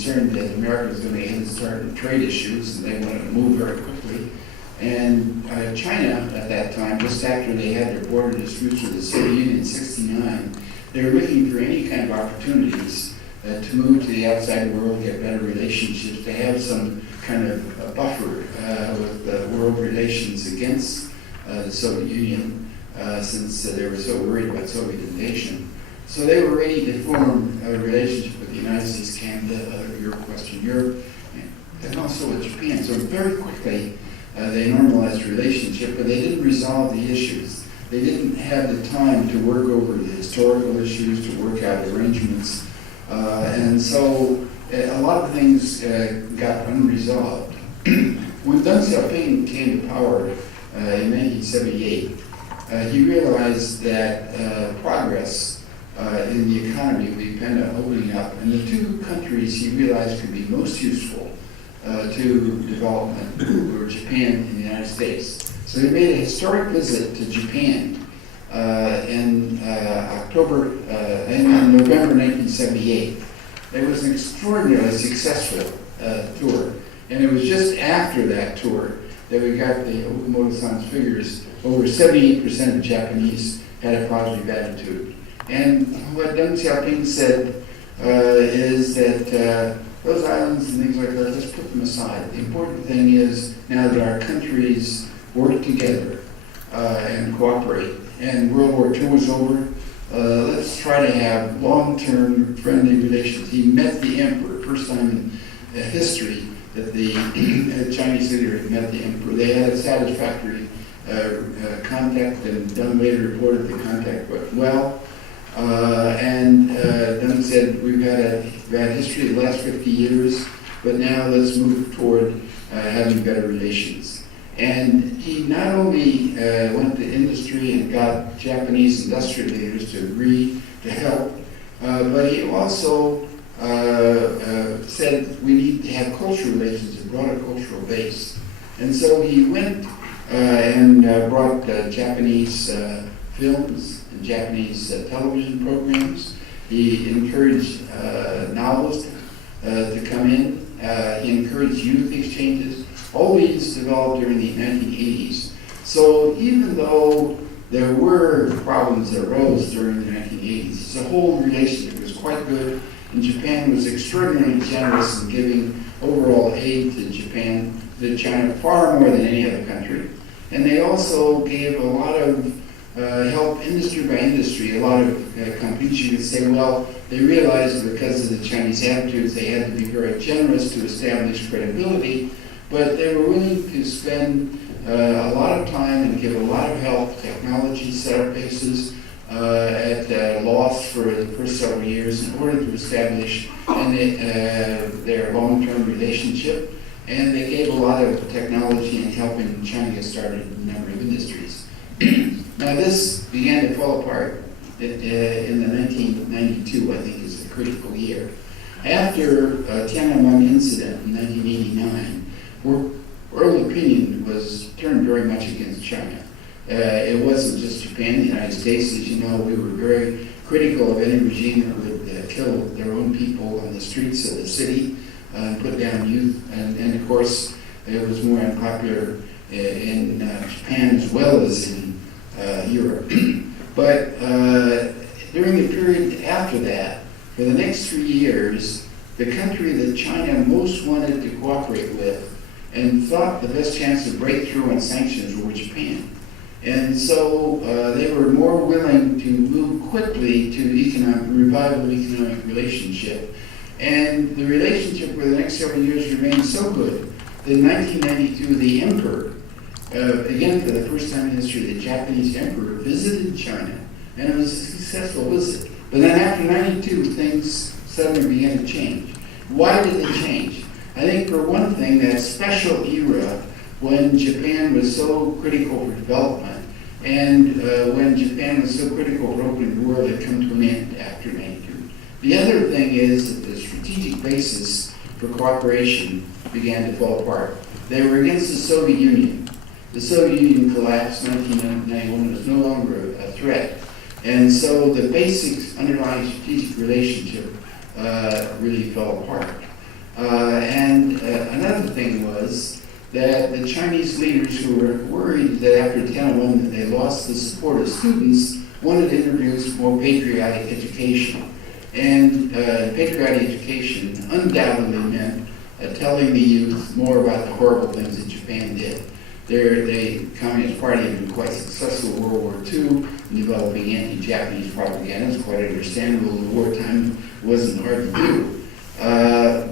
concerned that America was going to get into certain trade issues, and they wanted to move very quickly. And China, at that time, just after they had their border disputes with the Soviet Union in '69, they were looking for any kind of opportunities to move to the outside world, get better relationships, to have some kind of a buffer with world relations against the Soviet Union, since they were so worried about Soviet invasion. So they were ready to form a relationship with the United States, Canada, Europe, Western Europe, and also with Japan. So very quickly, they normalized the relationship, but they didn't resolve the issues. They didn't have the time to work over the historical issues, to work out arrangements. And so a lot of things got unresolved. When Deng Xiaoping came to power in 1978, he realized that progress in the economy would depend on opening up. And the two countries he realized could be most useful to development were Japan and the United States. So he made a historic visit to Japan in November 1978. It was an extraordinarily successful tour. And it was just after that tour that we got the Okamoto-san's figures. Over 78% of Japanese had a positive attitude. And what Deng Xiaoping said is that those islands and things like that, let's put them aside. The important thing is now that our countries work together and cooperate, and World War II was over, let's try to have long-term friendly relations. He met the emperor, first time in history that the Chinese leader had met the emperor. They had a satisfactory contact, and Deng later reported the contact went well. And Deng said, we've had a bad history the last 50 years, but now let's move toward having better relations. And he not only went to industry and got Japanese industrial leaders to agree to help, but he also said we need to have cultural relations, a broader cultural base. And so he went and brought Japanese films and Japanese television programs. He encouraged novelists to come in. He encouraged youth exchanges. All these developed during the 1980s. So even though there were problems that arose during the 1980s, the whole relationship was quite good, and Japan was extraordinarily generous in giving overall aid to China, far more than any other country. And they also gave a lot of help industry by industry. A lot of companies, you could say, well, they realized because of the Chinese attitudes, they had to be very generous to establish credibility, but they were willing to spend a lot of time and give a lot of help, technology, setup bases at a loss for the first several years in order to establish their long-term relationship. And they gave a lot of technology and helping China get started in a number of industries. Now this began to fall apart in the 1992, I think, is the critical year. After Tiananmen incident in 1989, world opinion was turned very much against China. It wasn't just Japan, the United States. As you know, we were very critical of any regime that would kill their own people on the streets of the city, put down youth, and of course, it was more unpopular in Japan as well as in Europe. But during the period after that, for the next 3 years, the country that China most wanted to cooperate with and thought the best chance of breakthrough on sanctions were Japan. And so they were more willing to move quickly to revival of economic relationship. And the relationship for the next several years remained so good that in 1992, the emperor, again for the first time in history, the Japanese emperor visited China, and it was a successful visit. But then after 92, things suddenly began to change. Why did they change? I think for one thing, that special era when Japan was so critical for development, and when Japan was so critical for opening the world, had come to an end after 92. The other thing is that the strategic basis for cooperation began to fall apart. They were against the Soviet Union. The Soviet Union collapsed in 1991 and was no longer a threat. And so the basic underlying strategic relationship really fell apart. Another thing was that the Chinese leaders who were worried that after Tiananmen that they lost the support of students wanted to introduce more patriotic education. And patriotic education undoubtedly meant telling the youth more about the horrible things that Japan did. The Communist Party had been quite successful in World War II in developing anti-Japanese propaganda. It's quite understandable in wartime. It wasn't hard to do.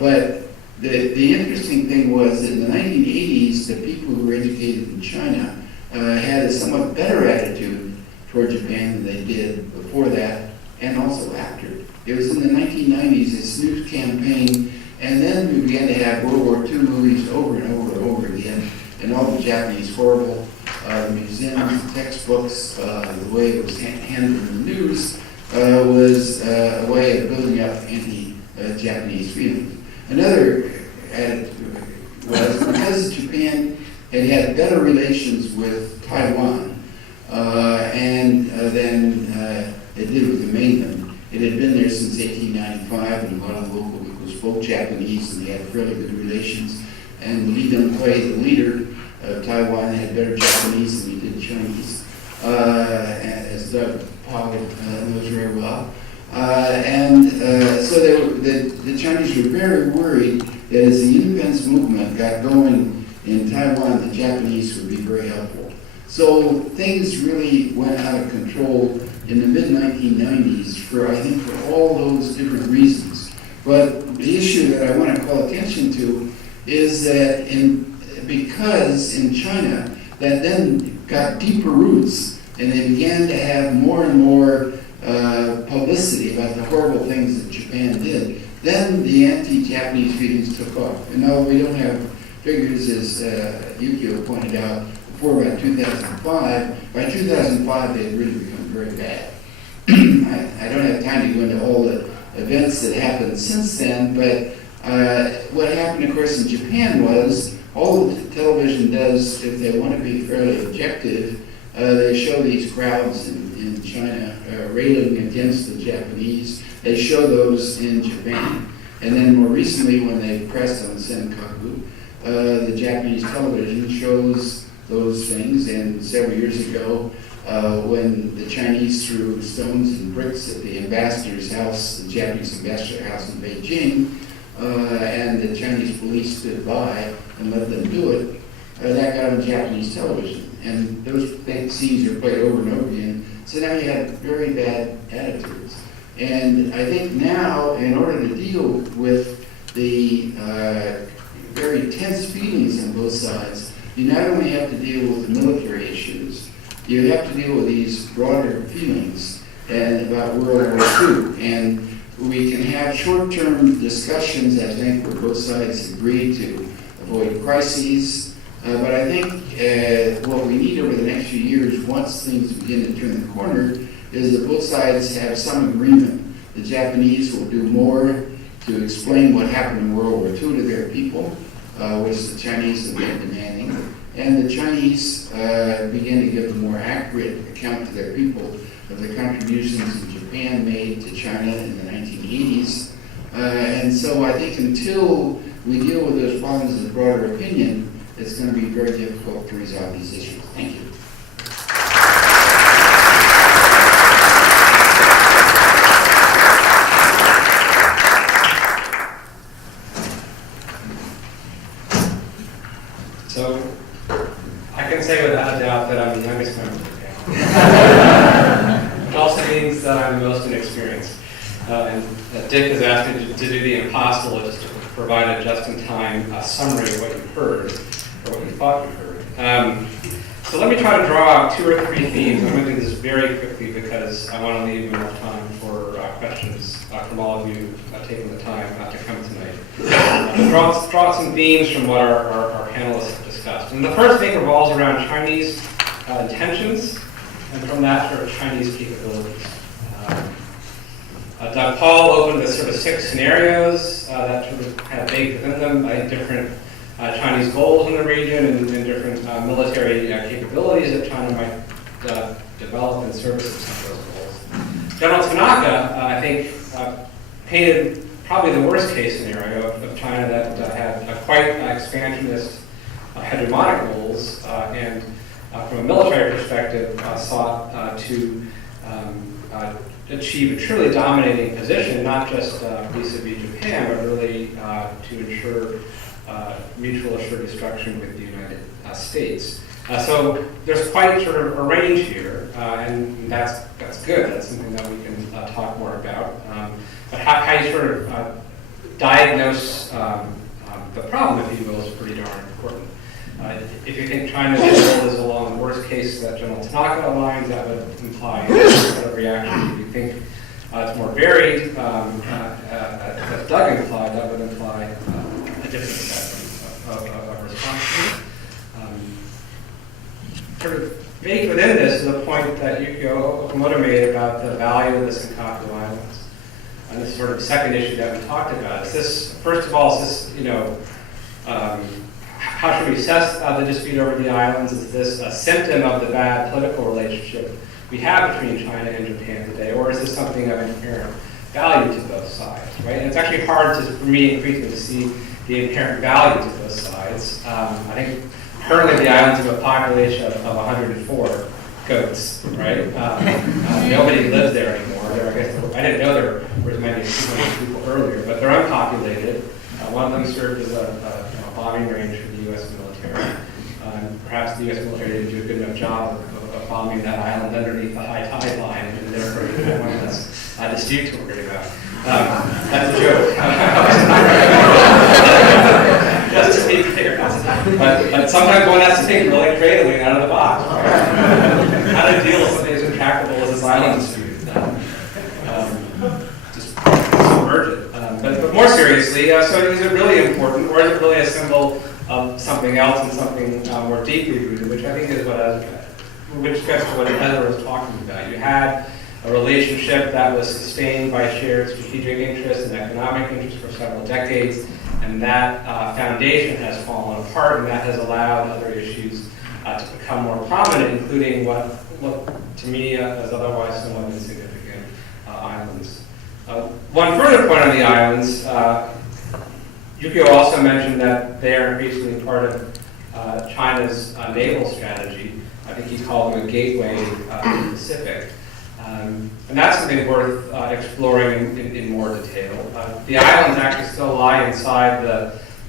But the interesting thing was that in the 1980s, the people who were educated in China had a somewhat better attitude toward Japan than they did before that and also after. It was in the 1990s, this new campaign, and then we began to have World War II movies over and over and over again, and all the Japanese horrible museums, textbooks, the way it was handled in the news was a way of building up anti-Japanese feelings. Another attitude was because Japan had better relations with Taiwan than it did with the mainland. It had been there since 1895, and a lot of the local people spoke Japanese, and they had fairly good relations. And Li Denghui, the leader of Taiwan, had better Japanese than he did Chinese, as Doug Powell knows very well. So the Chinese were very worried that as the independence movement got going in Taiwan, the Japanese would be very helpful. So things really went out of control in the mid-1990s I think for all those different reasons. But the issue that I want to call attention to is that because in China that then got deeper roots, and they began to have more and more publicity about the horrible things that Japan did, then the anti-Japanese feelings took off. And now we don't have figures, as Yukio pointed out, before about 2005. By 2005, they had really become very bad. I don't have time to go into all the events that happened since then, but what happened, of course, in Japan was all that television does, if they want to be fairly objective, they show these crowds in China railing against the Japanese. They show those in Japan. And then more recently, when they pressed on Senkaku, the Japanese television shows those things. And several years ago, when the Chinese threw stones and bricks at the ambassador's house, the Japanese ambassador's house in Beijing, and the Chinese police stood by and let them do it, that got on Japanese television. And those scenes are played over and over again. So now you have very bad attitudes. And I think now, in order to deal with the very tense feelings on both sides, you not only have to deal with the military issues, you have to deal with these broader feelings and about World War II. And we can have short-term discussions, I think, where both sides agree to avoid crises. But I think what we need over the next few years, once things begin to turn the corner, is that both sides have some agreement. The Japanese will do more to explain what happened in World War II to their people, which the Chinese have been demanding. And the Chinese begin to give a more accurate account to their people of the contributions that Japan made to China in the 1980s. And so I think until we deal with those problems of broader opinion, it's going to be very difficult to resolve these issues. Thank you. So I can say without a doubt that I'm the youngest member of the panel. It also means that I'm the most inexperienced. And Dick has asked me to do the impossible, just to provide a just-in-time summary of what you've heard, or what you thought you heard. So let me try to draw out 2 or 3 themes. I'm going to do this very quickly because I want to leave enough time for questions from all of you taking the time to come tonight. Draw some themes from what our panelists have discussed. And the first thing revolves around Chinese intentions, and from that, sort of Chinese capabilities. Doug Paul opened with sort of 6 scenarios that sort of have baked within them different Chinese goals in the region and different military capabilities that China might develop in service of some of those goals. General Tanaka, I think, painted probably the worst case scenario of China that had quite expansionist hegemonic goals and from a military perspective sought to achieve a truly dominating position, not just vis-a-vis Japan, but really to ensure mutual assured destruction with the United States. So there's quite sort of a range here, and that's good. That's something that we can talk more about. But how you sort of diagnose the problem, if you will, is pretty darn important. If you think China's goal is along the worst case that General Tanaka outlines, that would imply a set of reactions. If you think it's more varied, as Doug implied, that would imply a different set of responses. Sort of baked within this is the point that Yukio Okamoto made about the value of the Senkaku Islands. And this is sort of the second issue that we talked about. Is this, first of all, is this, how should we assess the dispute over the islands? Is this a symptom of the bad political relationship we have between China and Japan today, or is this something of inherent value to both sides, right? And it's actually hard for me increasingly to see the inherent value to both sides. I think currently the islands have a population of 104 goats, right? Nobody lives there anymore. I didn't know there were as many people earlier, but they're unpopulated. One of them served as a bombing range for the U.S. military. Perhaps the U.S. military didn't do a good enough job of bombing that island underneath the high tide line, and therefore you had one less dispute to worry about. That's a joke. Just to be clear. But sometimes one has to think really creatively out of the box. Right? How to deal with something as intractable as this island dispute. Just submerge it. But more seriously, so is it really important, or is it really a symbol of something else and something more deeply rooted, which I think is which gets to what Heather was talking about. You had a relationship that was sustained by shared strategic interests and economic interests for several decades, and that foundation has fallen apart, and that has allowed other issues to become more prominent, including what look to me as otherwise somewhat insignificant islands. One further point on the islands, Yukio also mentioned that they are increasingly part of China's naval strategy. I think he called them a gateway to the Pacific. And that's something worth exploring in more detail. The islands actually still lie inside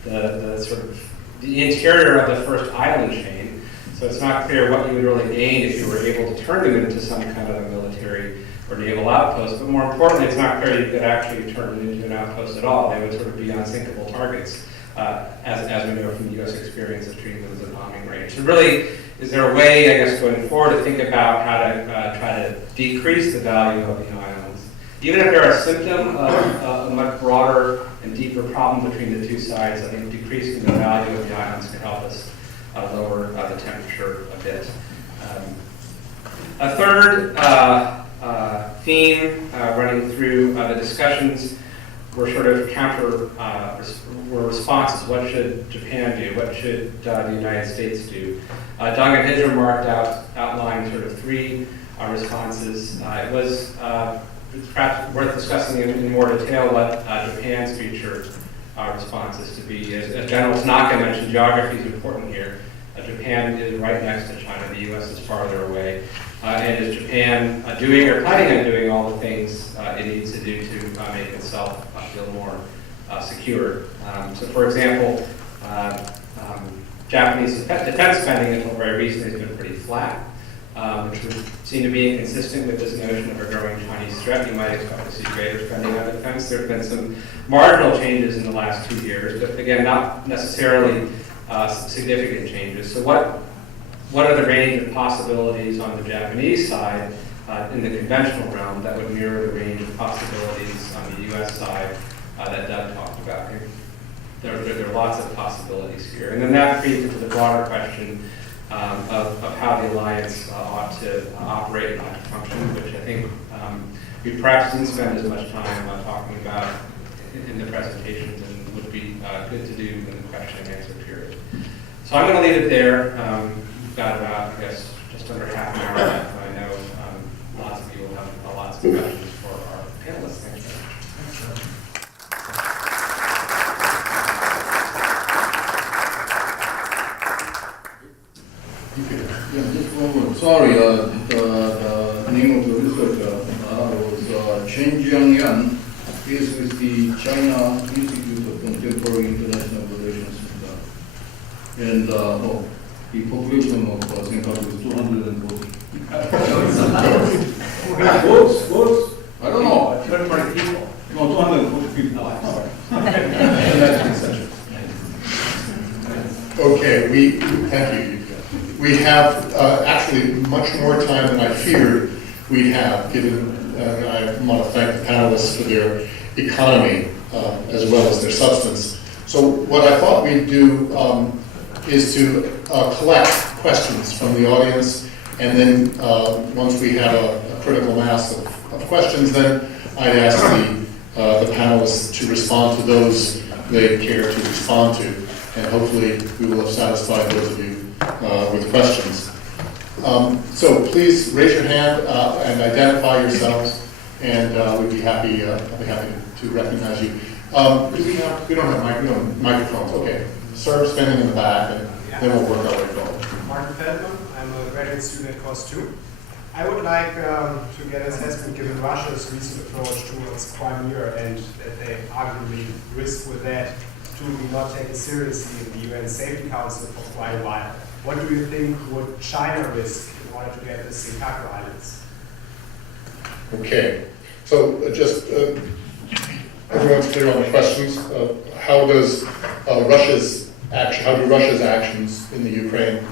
the sort of the interior of the first island chain, so it's not clear what you would really gain if you were able to turn them into some kind of a military or naval outpost. But more importantly, it's not clear you could actually turn them into an outpost at all. They would sort of be unsinkable targets, as we know from the U.S. experience of treating them as a bombing range. So really, is there a way, I guess, going forward to think about how to try to decrease the value of the islands? Even if they're a symptom of a much broader and deeper problem between the two sides, I think decreasing the value of the islands can help us lower the temperature a bit. A third theme running through the discussions were sort of were responses. What should Japan do? What should the United States do? Doug and his remark outlined sort of three responses. It's perhaps worth discussing in more detail what Japan's future response is to be. As General Tanaka mentioned, geography is important here. Japan is right next to China. The U.S. is farther away. And is Japan doing or planning on doing all the things it needs to do to make itself feel more secure? So, for example, Japanese defense spending until very recently has been pretty flat, which would seem to be inconsistent with this notion of a growing Chinese threat. You might expect to see greater spending on defense. There have been some marginal changes in the last 2 years, but again, not necessarily significant changes. So what are the range of possibilities on the Japanese side in the conventional realm that would mirror the range of possibilities on the U.S. side that Doug talked about? There are lots of possibilities here. And then that feeds into the broader question of how the alliance ought to operate and ought to function, which I think we perhaps didn't spend as much time talking about in the presentations and would be good to do in the question and answer period. So I'm going to leave it there. We've got about, I guess, just under half an hour left. I know lots of you will have lots of questions for our panelists. Thanks very much. sorry, the name of the researcher was Chen Jiangyan. He is with the China Institute of Contemporary International Relations. And the population of Singapore is 240. Works. I don't know. 240 people. No, 240 people. Okay, thank you. We have actually much more time than I feared we'd have, given I want to thank the panelists for their economy as well as their substance. So what I thought we'd do is to collect questions from the audience, and then once we have a critical mass of questions, then I'd ask the panelists to respond to those they care to respond to, and hopefully we will have satisfied those of you with questions. So please raise your hand and identify yourselves, and we'd be happy. I'll be happy to recognize you. We don't have microphones. Okay, sir, standing in the back, and then we'll work our way forward. Martin Feldman. I'm a graduate student at course 2. I would like to get an assessment given Russia's recent approach towards Crimea and that they arguably risk with that to be not taken seriously in the UN Safety Council for quite a while. What do you think would China risk in order to get the Senkaku Islands? Okay, so just everyone's clear on the questions. How do Russia's actions in the Ukraine,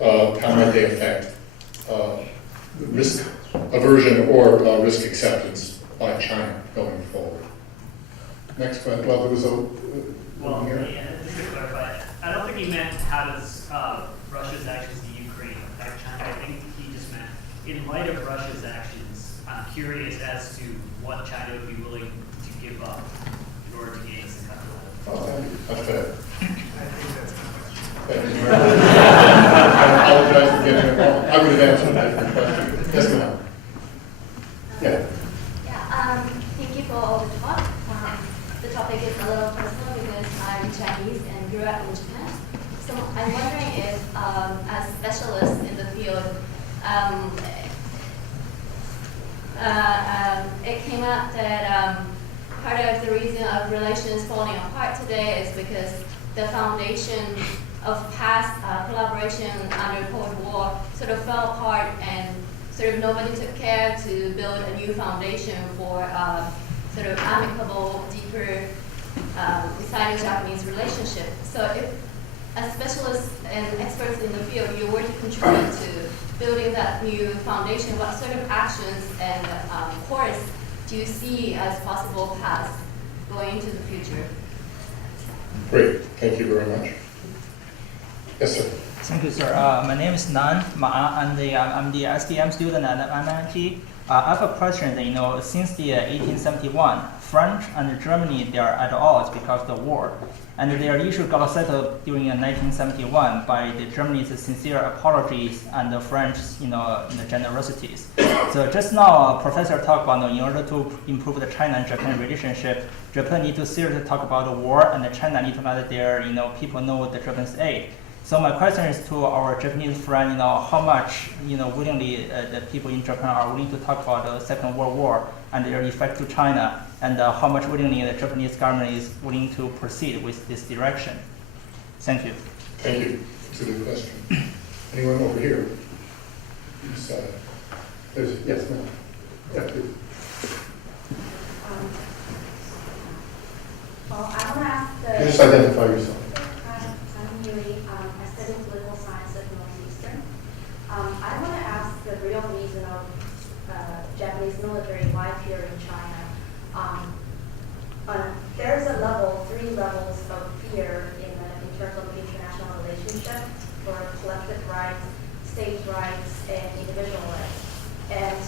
how might they affect risk aversion or risk acceptance by China going forward? Next question. Well, there was a here. Yeah, just to clarify, I don't think he meant how does Russia's actions to Ukraine affect China. I think he just meant in light of Russia's actions, I'm curious as to what China would be willing to give up in order to gain some kind of Oh, thank you. That's fair. I think that's my question. Thank you very much. I apologize for getting it wrong. I would have answered a different question. Yes, ma'am. Yeah. Thank you for all the talk. The topic is a little personal because I'm Chinese and grew up in Japan. So I'm wondering if, as specialists in the field, it came up that part of the reason of relations falling apart today is because the foundation of past collaboration under Cold War sort of fell apart, and sort of nobody took care to build a new foundation for sort of amicable, deeper Sino-Japanese relationship. So if as specialists and experts in the field, you were to contribute to building that new foundation, what sort of actions and course do you see as possible paths going into the future? Great. Thank you very much. Yes, sir. Thank you, sir. My name is Nan Ma. I'm the STM student at MIT. I have a question. Since the 1871, French and Germany, they are at odds because of the war, and their issue got settled during 1971 by the Germany's sincere apologies and the French, the generosities. So just now, Professor talked about in order to improve the China and Japan relationship, Japan need to seriously talk about the war, and China need to let their people know the Japan's aid. So my question is to our Japanese friend, how much, willingly the people in Japan are willing to talk about the Second World War and their effect to China, and how much willingly the Japanese government is willing to proceed with this direction. Thank you. Thank you. It's a good question. Anyone over here? Yes, ma'am. Yeah, please. Well, I want to ask the... Can you just identify yourself? I'm Yuri. I study political science at Northeastern. I want to ask the real reason of Japanese military life here in China. There's a level, 3 levels of fear in terms of international relationship for collective rights, state rights, and individual rights. And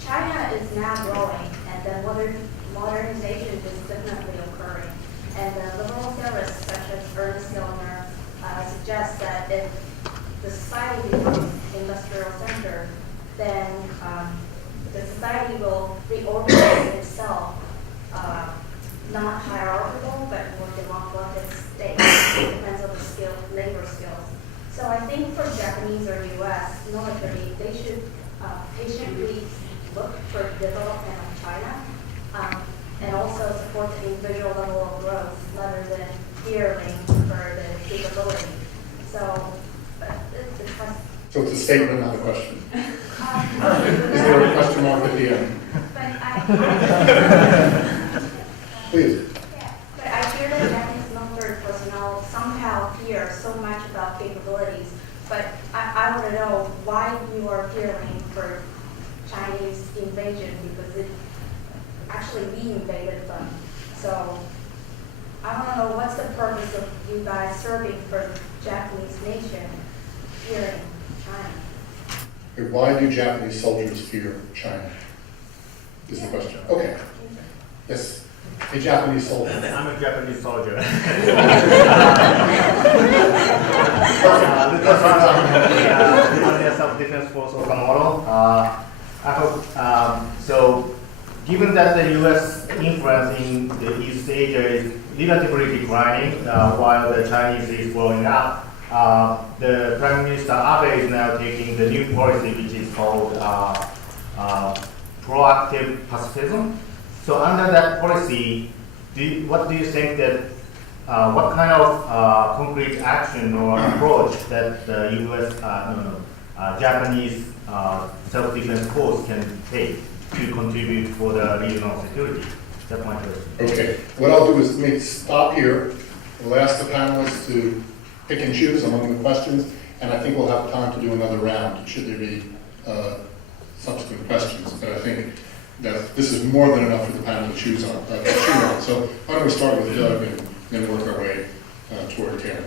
China is now growing, and the modernization is definitely occurring. And the liberal theorists such as Ernest Gellner suggest that if the society becomes industrial center, then the society will reorganize itself, not hierarchical, but more democratic state. It depends on the labor skills. So I think for Japanese or U.S. military, they should patiently look for development of China and also support the individual level of growth rather than fearing for the capability. So, but it's So it's a statement, not a question. Is there a question mark at the end? Please. Yeah, but I hear that Japanese military personnel somehow fear so much about capabilities. But I want to know why you are fearing for Chinese invasion, because it actually we invaded them. So I want to know what's the purpose of you guys serving for the Japanese nation fearing China? Why do Japanese soldiers fear China? Is the question. Okay. Yes. A Japanese soldier. I'm a Japanese soldier. Self-defense force Okamoto. I hope so. Given that the U.S. influence in the East Asia is relatively declining, while the Chinese is growing up, the Prime Minister Abe is now taking the new policy, which is called proactive pacifism. So under that policy, what do you think that, what kind of concrete action or approach that the U.S. Japanese self-defense force can take to contribute for the regional security? That's my question. Okay. What I'll do is maybe stop here. We'll ask the panelists to pick and choose among the questions, and I think we'll have time to do another round should there be subsequent questions. But I think that this is more than enough for the panel to choose on. So why don't we start with Doug and then work our way toward Karen.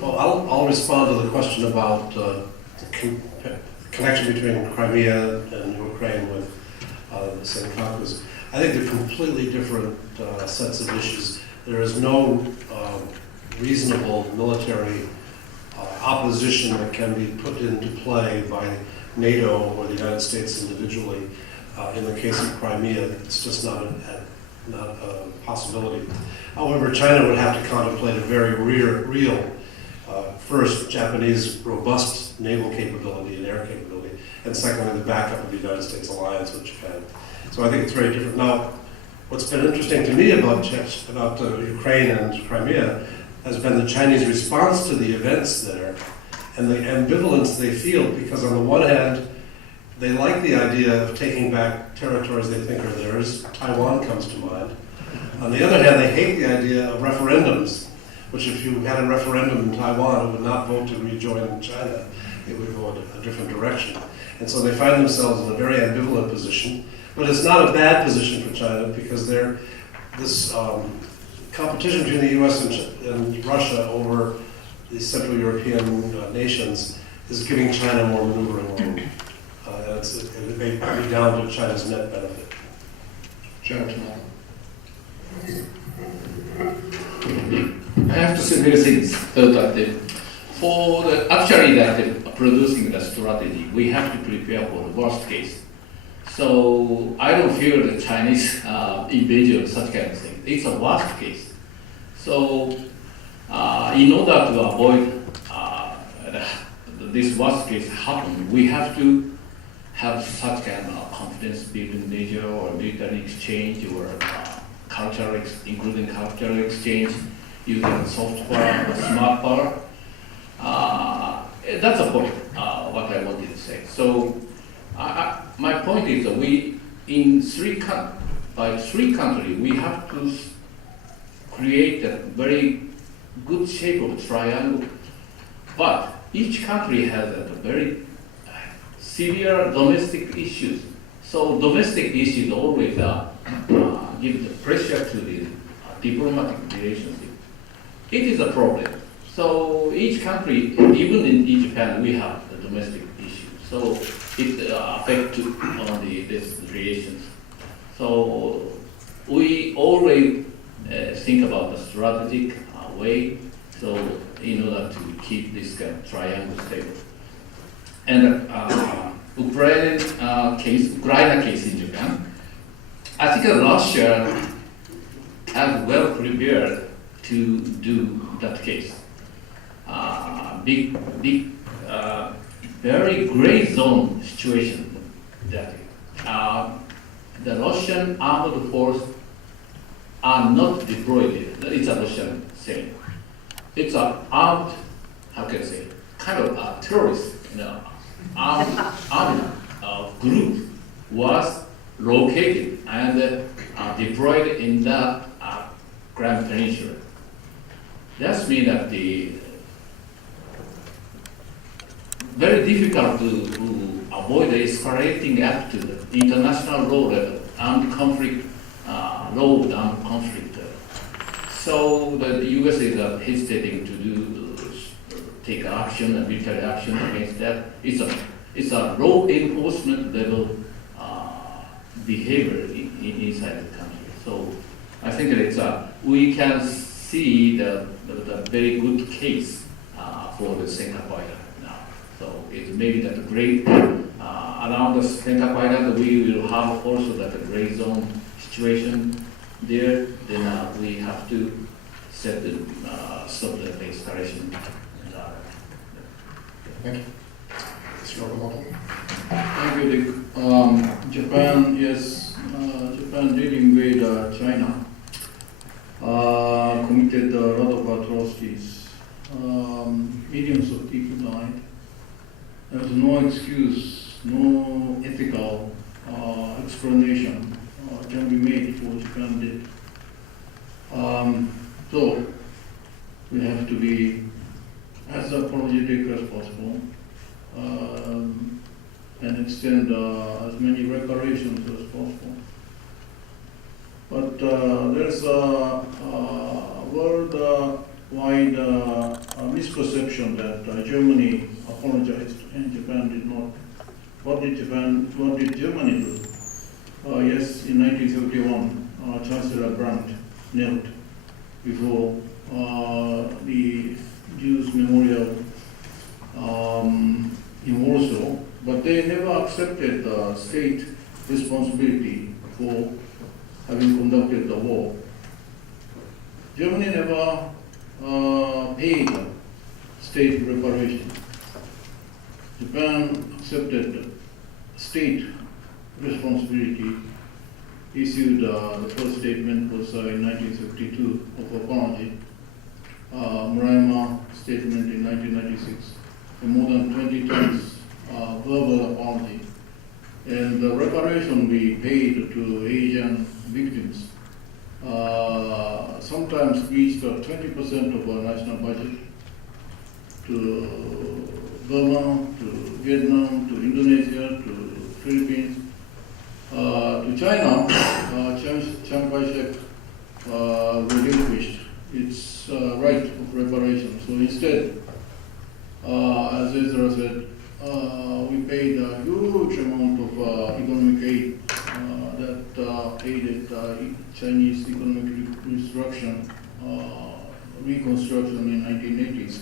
Well, I'll respond to the question about the connection between Crimea and Ukraine with the same Caucasus. I think they're completely different sets of issues. There is no reasonable military opposition that can be put into play by NATO or the United States individually. In the case of Crimea, it's just not a possibility. However, China would have to contemplate a very real, first, Japanese robust naval capability and air capability, and secondly, the backup of the United States alliance with Japan. So I think it's very different. Now, what's been interesting to me about Ukraine and Crimea has been the Chinese response to the events there and the ambivalence they feel, because on the one hand, they like the idea of taking back territories they think are theirs. Taiwan comes to mind. On the other hand, they hate the idea of referendums, which if you had a referendum in Taiwan, it would not vote to rejoin China. It would go in a different direction. And so they find themselves in a very ambivalent position. But it's not a bad position for China, because this competition between the U.S. and Russia over the Central European nations is giving China more maneuvering room. It may be down to China's net benefit. I have to say many things. So that producing the strategy, we have to prepare for the worst case. So I don't fear the Chinese invasion, such kind of thing. It's a worst case. So in order to avoid this worst case happening, we have to have such kind of confidence building measure or military exchange or including cultural exchange using soft power or smart power. That's a point, what I wanted to say. So my point is that by three countries, we have to create a very good shape of triangle, but each country has a very severe domestic issues. So domestic issues always give the pressure to the diplomatic relationship. It is a problem. So each country, even in Japan, we have the domestic issue. So it affects on these relations. So we always think about the strategic way. So in order to keep this kind of triangle stable. And Ukraine case in Japan, I think Russia is well prepared to do that case very gray zone situation that the Russian armed force are not deployed. It's a Russian saying. It's a armed, how can I say, kind of a terrorist, armed group was located and deployed in the Grand Peninsula. That means that the very difficult to avoid the escalating up to the international law level, armed conflict, law armed conflict. So the U.S. is hesitating to take action, military action against that. It's a law enforcement level behavior inside the country. So I think that we can see the very good case for the Singapore Island now. So it's maybe that great around the Singapore Island we will have also that gray zone situation there. Then we have to set the stop the escalation. Thank you. Mr. Okamoto. Thank you, Dick. Japan, yes, Japan did invade China, committed a lot of atrocities. Millions of people died. There's no excuse, no ethical explanation can be made for what Japan did. So we have to be as apologetic as possible and extend as many reparations as possible. But there's a worldwide misperception that Germany apologized and Japan did not. What did Germany do? Yes, in 1971, Chancellor Brandt knelt before the Jews Memorial in Warsaw, but they never accepted state responsibility for having conducted the war. Germany never paid state reparation. Japan accepted state responsibility, issued the first statement was in 1972 of apology, Murayama statement in 1996, and more than 20 times verbal apology. And the reparation we paid to Asian victims sometimes reached 20% of our national budget to Burma, to Vietnam, to Indonesia, to Philippines. To China, Chiang Kai-shek relinquished its right of reparation. So instead, as Ezra said, we paid a huge amount of economic aid that aided Chinese economic reconstruction in 1980s.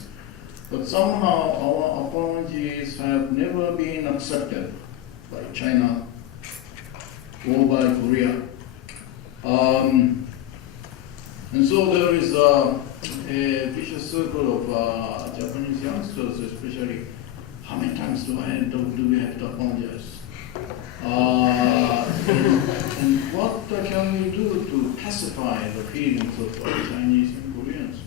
But somehow our apologies have never been accepted by China or by Korea. And so there is a vicious circle of Japanese youngsters, especially, how many times do we have to apologize? And what can we do to pacify the feelings of Chinese and Koreans?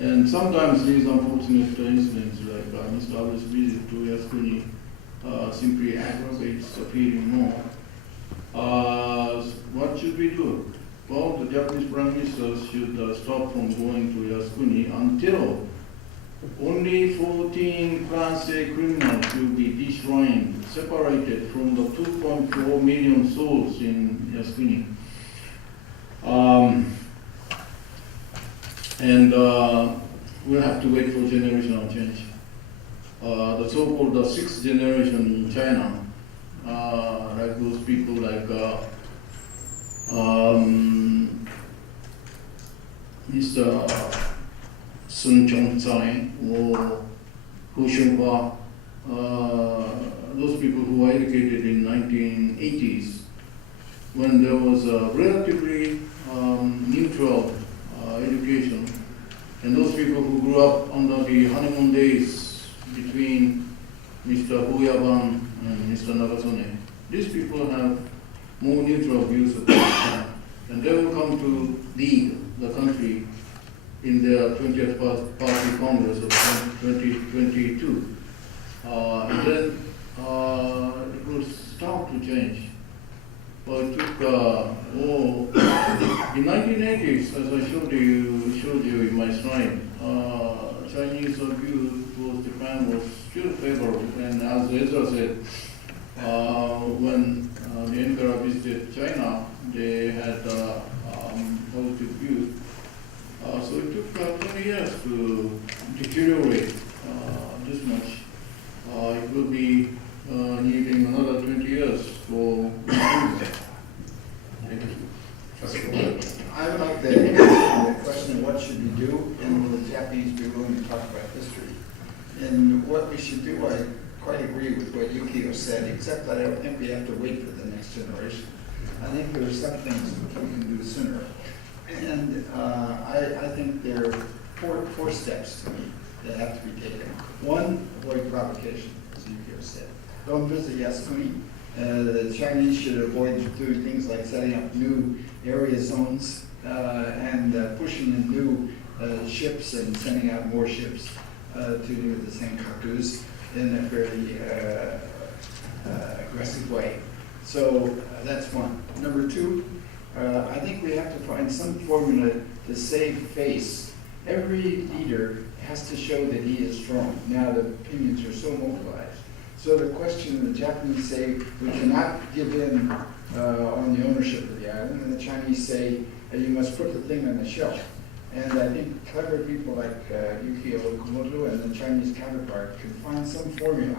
And sometimes these unfortunate incidents, like Mr. Abe's visit to Yasukuni, simply aggravates the feeling more. What should we do? Well, the Japanese Prime Minister should stop from going to Yasukuni until only 14 Class A criminals will be deshrined, separated from the 2.4 million souls in Yasukuni. And we'll have to wait for generational change. The so-called sixth generation in China, like those people like Mr. Sun Chong-tsai or Hu Shunhua, those people who were educated in 1980s, when there was a relatively neutral education, And those people who grew up under the honeymoon days between Mr. Huyaban and Mr. Nagasone, these people have more neutral views of Japan. And they will come to lead the country in their 20th Party Congress of 2022. And then it will start to change. But it took, in 1980s, as I showed you in my slide, Chinese view towards Japan was still favorable. And as Ezra said, when the emperor visited China, they had positive views. So it took 20 years to deteriorate this much. It will be needing another 20 years for improvement. I would like to answer the question of what should we do, and will the Japanese be willing to talk about history? And what we should do, I quite agree with what Yukio said, except that I don't think we have to wait for the next generation. I think there are some things we can do sooner. And I think there are four steps to me that have to be taken. One, avoid provocation, as Yukio said. Don't visit Yasuni. The Chinese should avoid doing things like setting up new area zones and pushing in new ships and sending out more ships to do the Senkakus in a very aggressive way. So that's one. Number two, I think we have to find some formula to save face. Every leader has to show that he is strong. Now the opinions are so mobilized. So the question, the Japanese say, we cannot give in on the ownership of the island, and the Chinese say, you must put the thing on the shelf. And I think clever people like Yukio Komodo and the Chinese counterpart can find some formula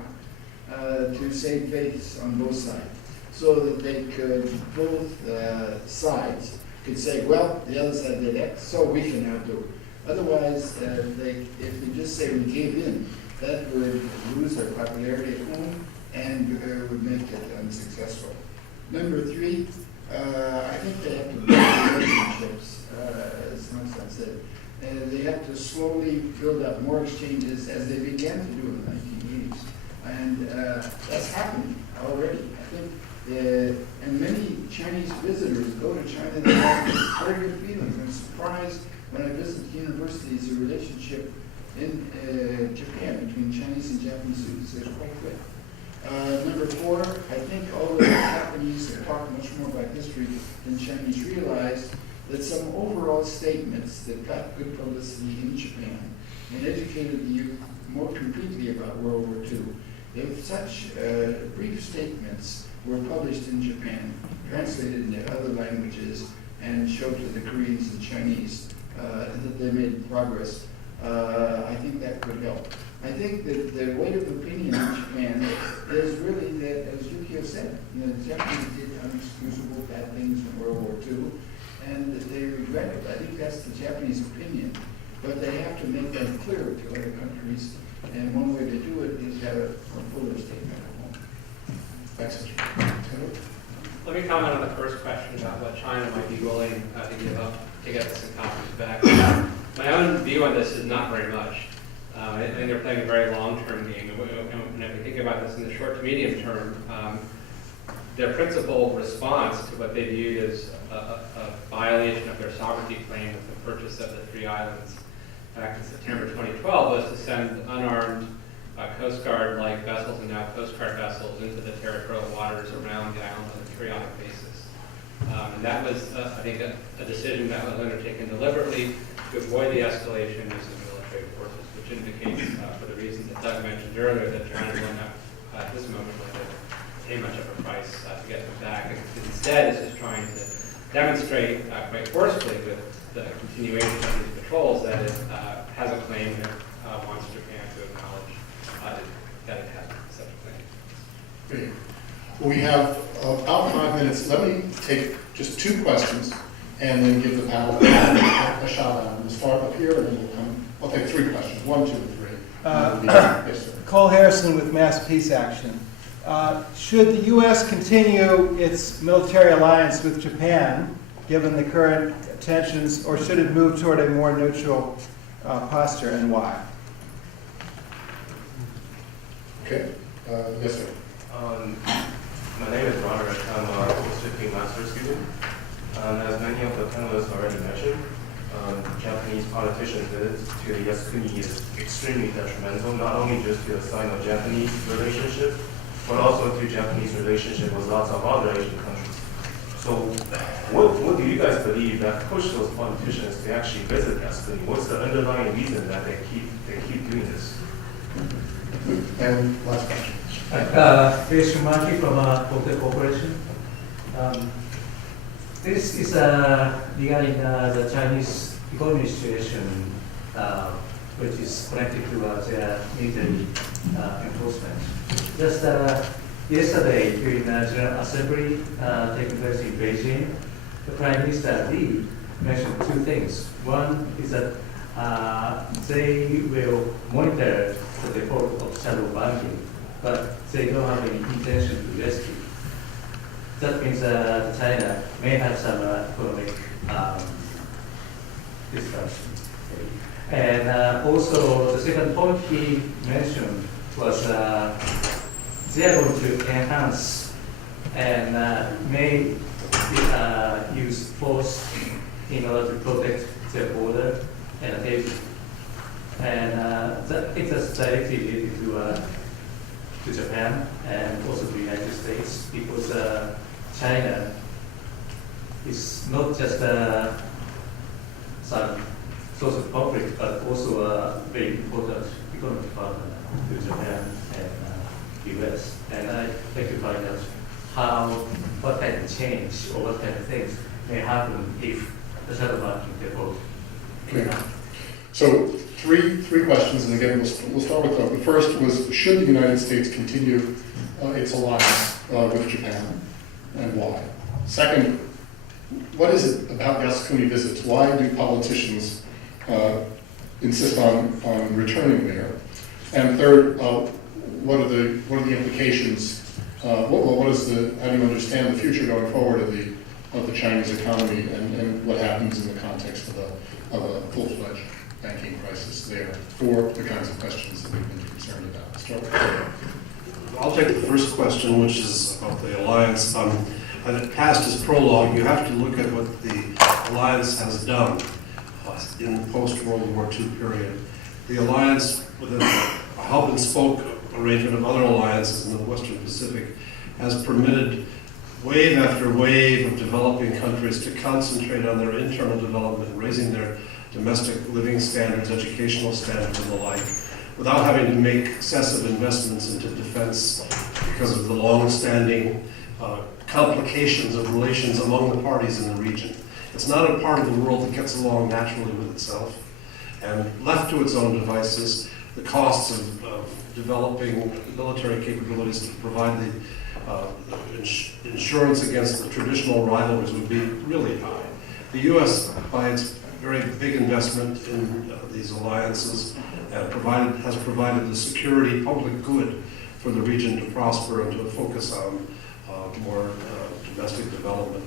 to save face on both sides, so that they could, both sides could say, well, the other side did X, so we can now do it. Otherwise, if we just say we gave in, that would lose their popularity at home and would make it unsuccessful. Number three, I think they have to build relationships, as Hansan said. They have to slowly build up more exchanges as they began to do in the 1980s. And that's happening already. I think, and many Chinese visitors go to China and they have very good feelings. I'm surprised when I visit universities, the relationship in Japan between Chinese and Japanese students is quite good. Number four, I think although the Japanese have talked much more about history than Chinese realized, that some overall statements that got good publicity in Japan and educated the youth more completely about World War II. If such brief statements were published in Japan, translated into other languages, and showed to the Koreans and Chinese that they made progress, I think that could help. I think that the weight of opinion in Japan is really that, as Yukio said, the Japanese did unexcusable bad things in World War II, and that they regret it. I think that's the Japanese opinion, but they have to make that clear to other countries, and one way to do it is have a fuller statement at home. Thanks. Let me comment on the first question about what China might be willing to give up to get the Senkakus back. My own view on this is not very much. I think they're playing a very long-term game. And if we think about this in the short to medium term, their principal response to what they viewed as a violation of their sovereignty claim with the purchase of the 3 islands back in September 2012 was to send unarmed Coast Guard-like vessels and now Coast Guard vessels into the territorial waters around the island on a periodic basis. And that was, I think, a decision that was undertaken deliberately to avoid the escalation using military forces, which indicates, for the reason that Doug mentioned earlier, that China will not, at this moment, like to pay much of a price to get them back. And instead, it's just trying to demonstrate quite forcefully with the continuation of these patrols that it has a claim that wants Japan to acknowledge that it has such a claim. Great. We have about 5 minutes. Let me take just 2 questions and then give the panel a shot at it. We'll start up here and then we'll take 3 questions. 1, 2, and 3. Yes, sir. Cole Harrison with Mass Peace Action. Should the U.S. continue its military alliance with Japan, given the current tensions, or should it move toward a more neutral posture and why? Okay, yes, sir. My name is Robert. I'm a post-15 master's student. As many of the panelists already mentioned, Japanese politicians' visit to the Yasukuni is extremely detrimental, not only just to the Sino-Japanese relationship, but also to Japanese relationship with lots of other Asian countries. So what do you guys believe that pushed those politicians to actually visit Yasukuni? What's the underlying reason that they keep doing this? And last question. This is Marty from Hotel Corporation. This is regarding the Chinese economic situation, which is connected to their military enforcement. Just yesterday, during the General Assembly taking place in Beijing, the Prime Minister Li mentioned two things. One is that they will monitor the default of shadow banking, but they don't have any intention to rescue. That means China may have some economic disruption. And also, the second point he mentioned was they are going to enhance and may use force in order to protect their border and navy. And that it is directly related to Japan and also the United States, because China is not just some source of conflict, but also a very important economic partner to Japan and US. And I'd like to find out what kind of change or what kind of things may happen if the shadow banking default. Okay. So three questions, and again, we'll start with the first was, should the United States continue its alliance with Japan, and why? Second, what is it about Yasukuni visits? Why do politicians insist on returning there? And third, what are the implications? How do you understand the future going forward of the Chinese economy, and what happens in the context of a full-fledged banking crisis there for the kinds of questions that we've been concerned about? Starr? I'll take the first question, which is about the alliance. Past his prologue, you have to look at what the alliance has done in the post-World War II period. The alliance, with a hub-and-spoke arrangement of other alliances in the Western Pacific, has permitted wave after wave of developing countries to concentrate on their internal development, raising their domestic living standards, educational standards, and the like, without having to make excessive investments into defense because of the long-standing complications of relations among the parties in the region. It's not a part of the world that gets along naturally with itself. And left to its own devices, the costs of developing military capabilities to provide the insurance against the traditional rivalries would be really high. The U.S., by its very big investment in these alliances, has provided the security, public good for the region to prosper and to focus on more domestic development.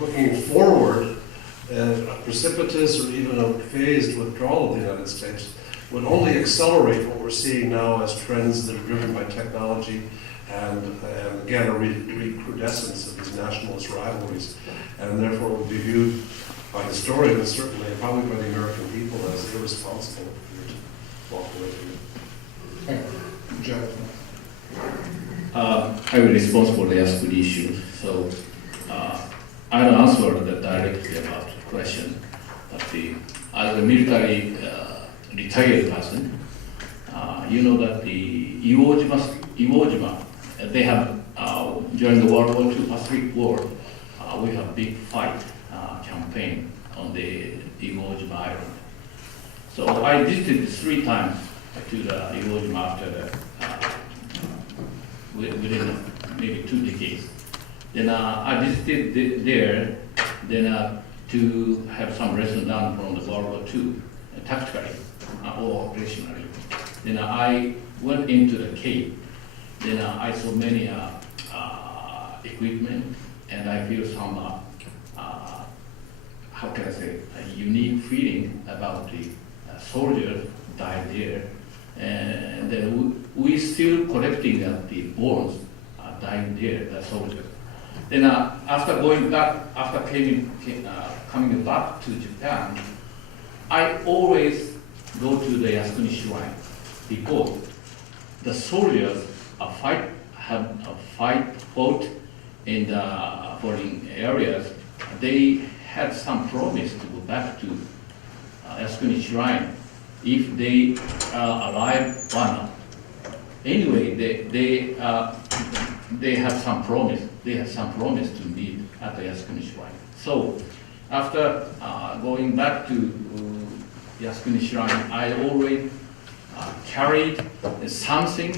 Looking forward, a precipitous or even a phased withdrawal of the United States would only accelerate what we're seeing now as trends that are driven by technology and again, a recrudescence of these nationalist rivalries, and therefore will be viewed by historians, certainly, and probably by the American people, as irresponsible to walk away from it. Joe. I will respond for the Yasukuni issue. So I don't answer directly about the question, but as a military retired person, you know that the Iwo Jima, they have, during the World War II Pacific War, we have big fight campaign on the Iwo Jima Island. So I visited 3 times to the Iwo Jima after within maybe 2 decades. Then I visited there, then to have some lessons learned from the World War II, tactically or operationally. Then I went into the cave. Then I saw many equipment, and I feel some, how can I say, a unique feeling about the soldiers died there, and we still collecting the bones dying there, the soldiers. Then after going back, after coming back to Japan, I always go to the Yasukuni Shrine because the soldiers fought in the foreign areas. They had some promise to go back to Yasukuni Shrine if they are alive or not. Anyway, they have some promise. They have some promise to meet at the Yasukuni Shrine. So after going back to Yasukuni Shrine, I always carried something.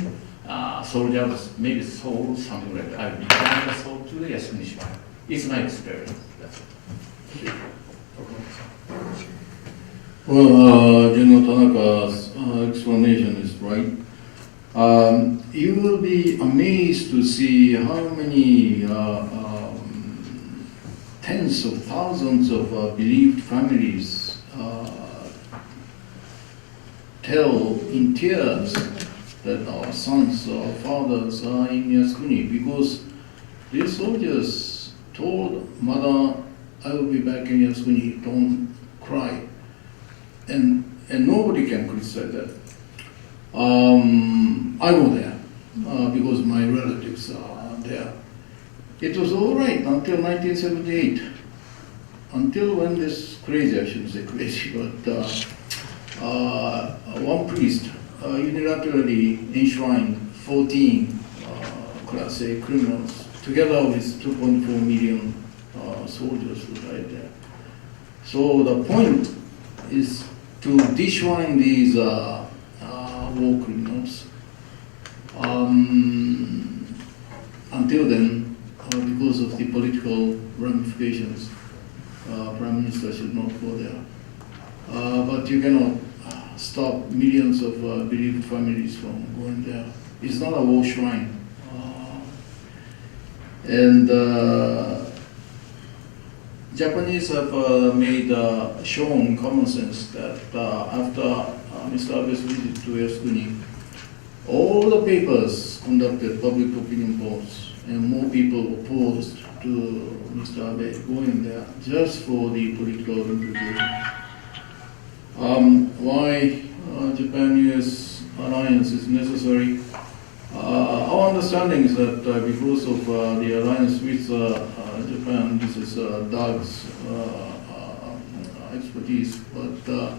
Soldiers maybe sold something like that. I began the soul to the Yasukuni Shrine. It's my experience. That's it. Well, General Tanaka's explanation is right. You will be amazed to see how many tens of thousands of bereaved families tell in tears that our sons or fathers are in Yasukuni because these soldiers told mother, I will be back in Yasukuni, don't cry. And nobody can criticize that. I go there because my relatives are there. It was all right until 1978, until when this crazy, I shouldn't say crazy, but one priest unilaterally enshrined 14 Class A criminals, together with 2.4 million soldiers who died there. So the point is to deshrine these war criminals. Until then, because of the political ramifications, Prime Minister should not go there. But you cannot stop millions of bereaved families from going there. It's not a war shrine. Japanese have shown common sense that after Mr. Abe's visit to Yasukuni, all the papers conducted public opinion polls, and more people opposed to Mr. Abe going there just for the political implications. Why Japan-US alliance is necessary? Our understanding is that because of the alliance with Japan, this is Doug's expertise, but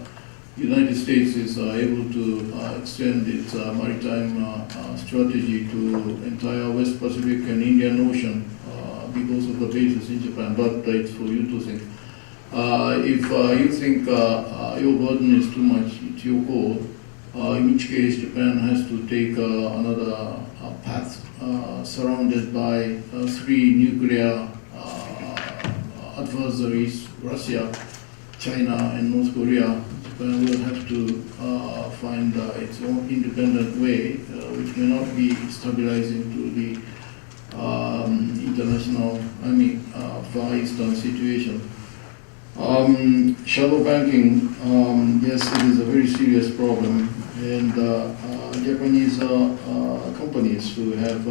United States is able to extend its maritime strategy to entire West Pacific and Indian Ocean because of the bases in Japan, but it's for you to think. If you think your burden is too much, it's your call. In which case Japan has to take another path surrounded by 3 nuclear adversaries, Russia, China, and North Korea. Japan will have to find its own independent way, which may not be stabilizing to the international, Far Eastern situation. Shadow banking, yes, it is a very serious problem, and Japanese companies who have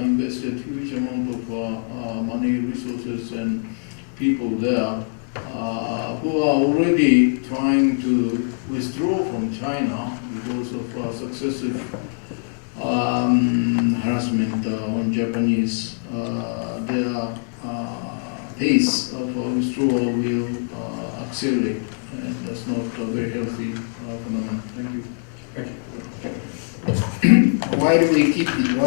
invested huge amount of money, resources, and people there who are already trying to withdraw from China because of successive harassment on Japanese, their pace of withdrawal will accelerate, and that's not a very healthy phenomenon. Thank you. Why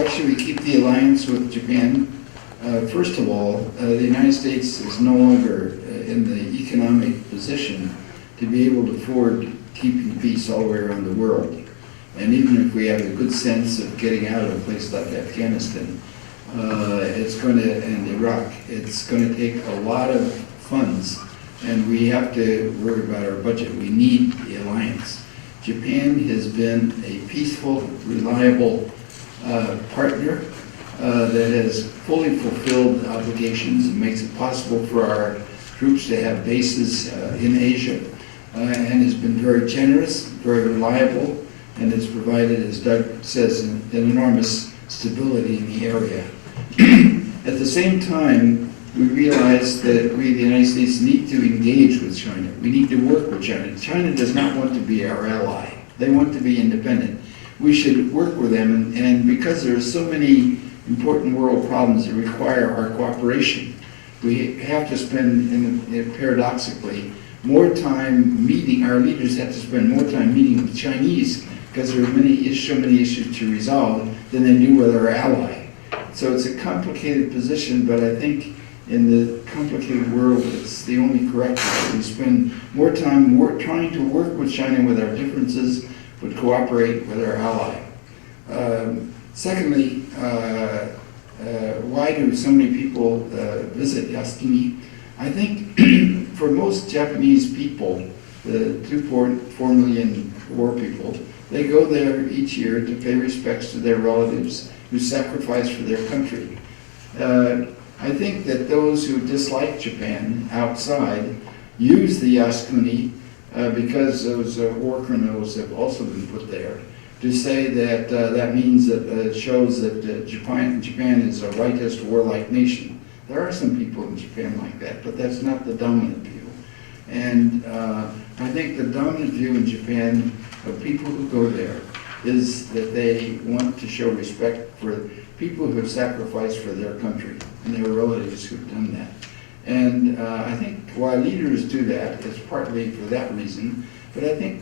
should we keep the alliance with Japan? First of all, the United States is no longer in the economic position to be able to afford keeping peace all the way around the world. And even if we have a good sense of getting out of a place like Afghanistan, and Iraq, it's going to take a lot of funds, and we have to worry about our budget. We need the alliance. Japan has been a peaceful, reliable partner that has fully fulfilled obligations and makes it possible for our troops to have bases in Asia, and has been very generous, very reliable, and it's provided, as Doug says, an enormous stability in the area. At the same time, we realize that we, the United States, need to engage with China. We need to work with China. China does not want to be our ally. They want to be independent. We should work with them, and because there are so many important world problems that require our cooperation, we have to spend, paradoxically, more time meeting, our leaders have to spend more time meeting with Chinese because there are so many issues to resolve than they do with our ally. So it's a complicated position, but I think in the complicated world, it's the only correct way. We spend more time trying to work with China with our differences, but cooperate with our ally. Secondly, why do so many people visit Yasukuni? I think for most Japanese people, the 2.4 million poor people, they go there each year to pay respects to their relatives who sacrificed for their country. I think that those who dislike Japan outside use the Yasukuni because those war criminals have also been put there, to say that that means that it shows that Japan is a rightist, warlike nation. There are some people in Japan like that, but that's not the dominant view. And I think the dominant view in Japan of people who go there is that they want to show respect for people who have sacrificed for their country and their relatives who've done that. And I think why leaders do that is partly for that reason, but I think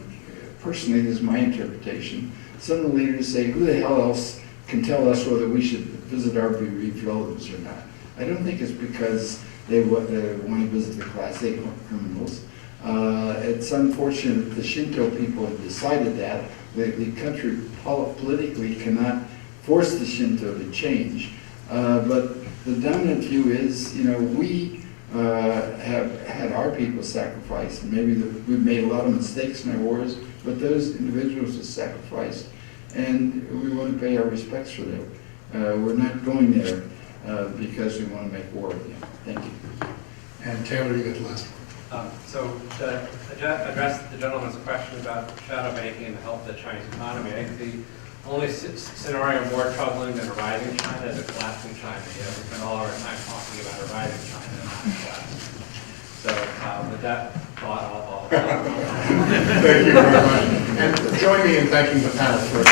personally, this is my interpretation, some of the leaders say, who the hell else can tell us whether we should visit our bereaved relatives or not? I don't think it's because they want to visit the Class A criminals. It's unfortunate that the Shinto people have decided that. The country politically cannot force the Shinto to change. But the dominant view is, we have had our people sacrificed. Maybe we've made a lot of mistakes in our wars, but those individuals have sacrificed, and we want to pay our respects for them. We're not going there because we want to make war with them. Thank you. And Taylor, you get the last one. So to address the gentleman's question about shadow banking and the health of the Chinese economy, I think the only scenario more troubling than a rising China is a collapsing China. We spend all our time talking about a rising China and not a collapsing. So with that thought, I'll Thank you very much. And join me in thanking the panel for